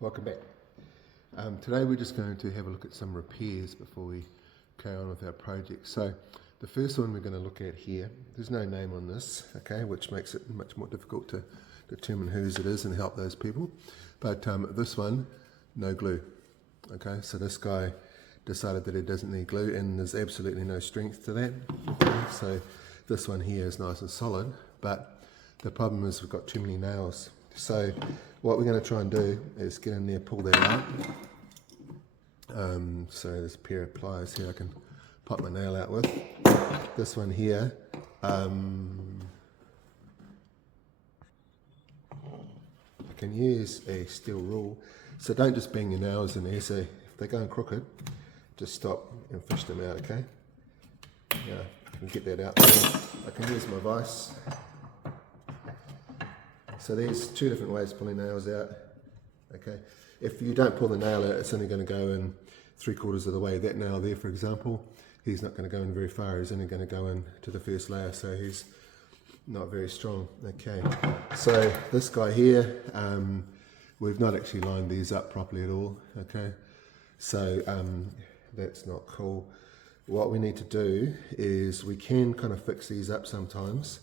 Welcome back. Today we're just going to have a look at some repairs before we carry on with our project. So the first one we're going to look at here, there's no name on this, okay, which makes it much more difficult to determine whose it is and help those people. But this one, no glue. Okay, so this guy decided that it doesn't need glue and there's absolutely no strength to that. Okay, so this one here is nice and solid, but the problem is we've got too many nails. So what we're going to try and do is get in there, pull that out. So there's a pair of pliers here I can pop my nail out with. This one here, I can use a steel rule. So don't just bang your nails in there. So if they're going crooked, just stop and fish them out, okay? Yeah, I can get that out there. I can use my vise. So there's two different ways of pulling nails out. Okay, if you don't pull the nail out, it's only going to go in 3/4 of the way. That nail there, for example, he's not going to go in very far. He's only going to go in to the first layer, so he's not very strong. Okay, so this guy here, we've not actually lined these up properly at all. Okay, so that's not cool. What we need to do is we can kind of fix these up sometimes.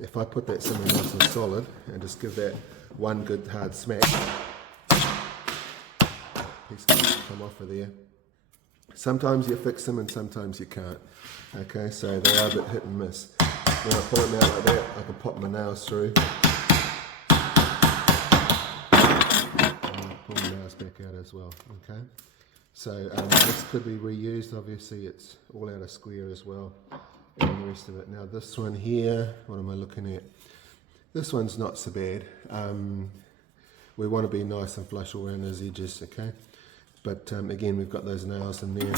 If I put that somewhere nice and solid and just give that one good hard smack, he's going to come off of there. Sometimes you fix them and sometimes you can't. Okay, so they are a bit hit and miss. When I pull them out like that, I can pop my nails through. And pull my nails back out as well. Okay, so this could be reused. Obviously, it's all out of square as well. And the rest of it. Now this one here, what am I looking at? This one's not so bad. We want to be nice and flush all around those edges, okay? But again, we've got those nails in there.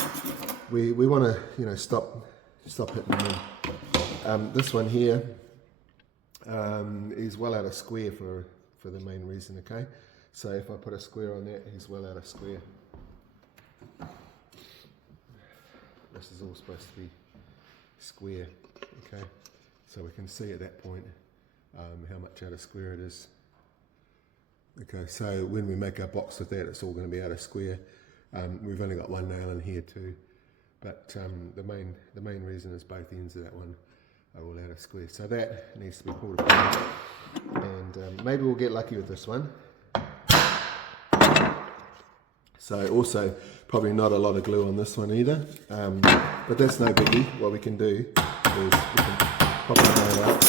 We want to, stop hitting them in. This one here is well out of square for the main reason, okay? So if I put a square on that, he's well out of square. This is all supposed to be square, okay, so we can see at that point how much out of square it is. Okay, so when we make our box with that, it's all going to be out of square. We've only got one nail in here too, but the main reason is both ends of that one are all out of square, so that needs to be pulled apart, and maybe we'll get lucky with this one. So also probably not a lot of glue on this one either, but that's no biggie. What we can do is we can pop the nail out,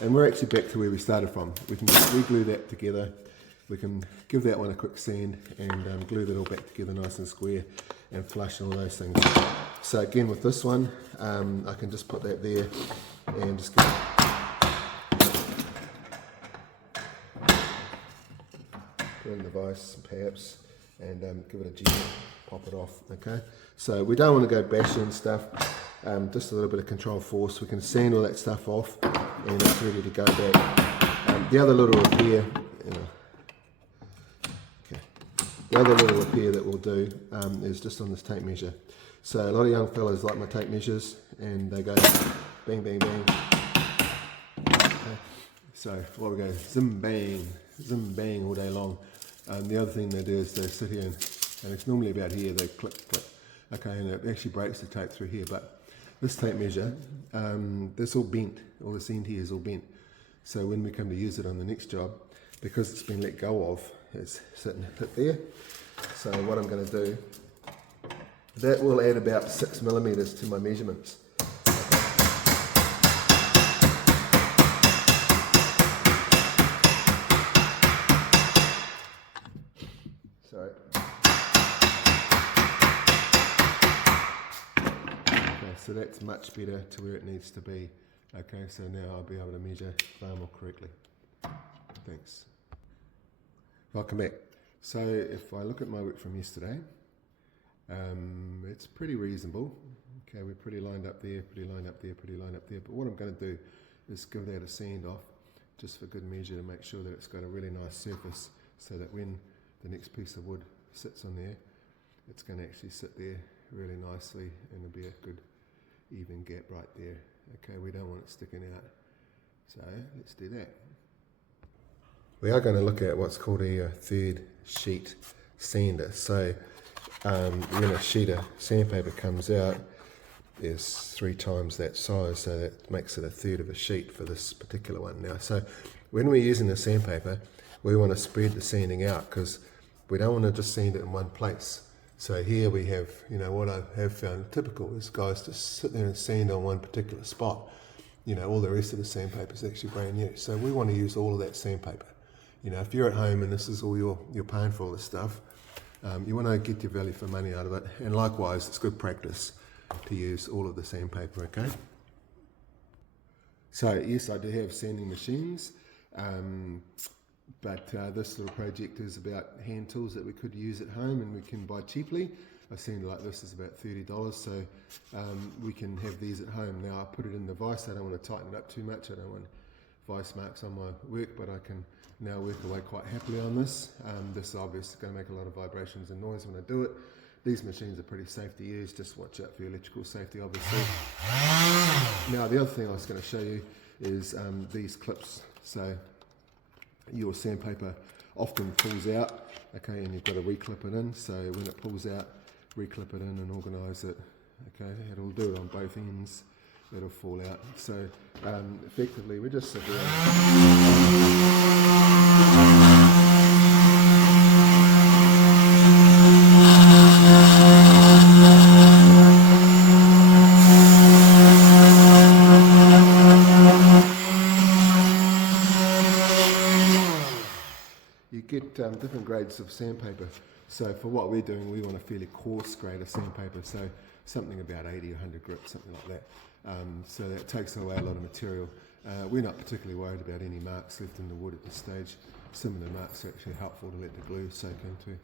and we're actually back to where we started from. We can just re-glue that together. We can give that one a quick sand and glue that all back together nice and square and flush and all those things. So again with this one, I can just put that there and just put in the vise perhaps, and give it a G, pop it off, okay? So we don't want to go bashing stuff, just a little bit of control force. We can sand all that stuff off and it's ready to go back. The other little repair, the other little repair that we'll do is just on this tape measure. So a lot of young fellas like my tape measures and they go bang, bang, bang. Okay. So what we go zim, bang all day long. The other thing they do is they sit here and it's normally about here, they click, click, okay, and it actually breaks the tape through here, but this tape measure, this all bent, all this end here is all bent, so when we come to use it on the next job, because it's been let go of, it's sitting hit there. So what I'm going to do, that will add about 6mm to my measurements. Sorry. Okay, so that's much better to where it needs to be. Okay, so now I'll be able to measure far more correctly. Thanks. Welcome back. So if I look at my work from yesterday, it's pretty reasonable. Okay, we're pretty lined up there, pretty lined up there, pretty lined up there. But what I'm going to do is give that a sand off, just for good measure, to make sure that it's got a really nice surface, so that when the next piece of wood sits on there, it's going to actually sit there really nicely and there'll be a good even gap right there. Okay, we don't want it sticking out. So let's do that. We are going to look at what's called a third sheet sander. So when a sheet of sandpaper comes out, there's 3 times that size, so that makes it a third of a sheet for this particular one now. So when we're using the sandpaper, we want to spread the sanding out because we don't want to just sand it in one place. So here we have, what I have found typical is guys just sit there and sand on one particular spot. All the rest of the sandpaper is actually brand new. So we want to use all of that sandpaper. If you're at home and this is all you're paying for all this stuff, you want to get your value for money out of it. And likewise, it's good practice to use all of the sandpaper, okay? So yes, I do have sanding machines, but this little project is about hand tools that we could use at home and we can buy cheaply. A sander like this is about $30, so we can have these at home. Now I put it in the vise. I don't want to tighten it up too much. I don't want vice marks on my work, but I can now work away quite happily on this. This is obviously going to make a lot of vibrations and noise when I do it. These machines are pretty safe to use. Just watch out for your electrical safety, obviously. Now the other thing I was going to show you is these clips. So your sandpaper often pulls out, okay, and you've got to reclip it in. So when it pulls out, reclip it in and organise it, okay. It'll do it on both ends. It'll fall out. So effectively we just sit there. You get different grades of sandpaper. So for what we're doing, we want a fairly coarse grade of sandpaper, so something about 80 or 100 grit, something like that. So that takes away a lot of material. We're not particularly worried about any marks left in the wood at this stage. Some of the marks are actually helpful to let the glue soak into.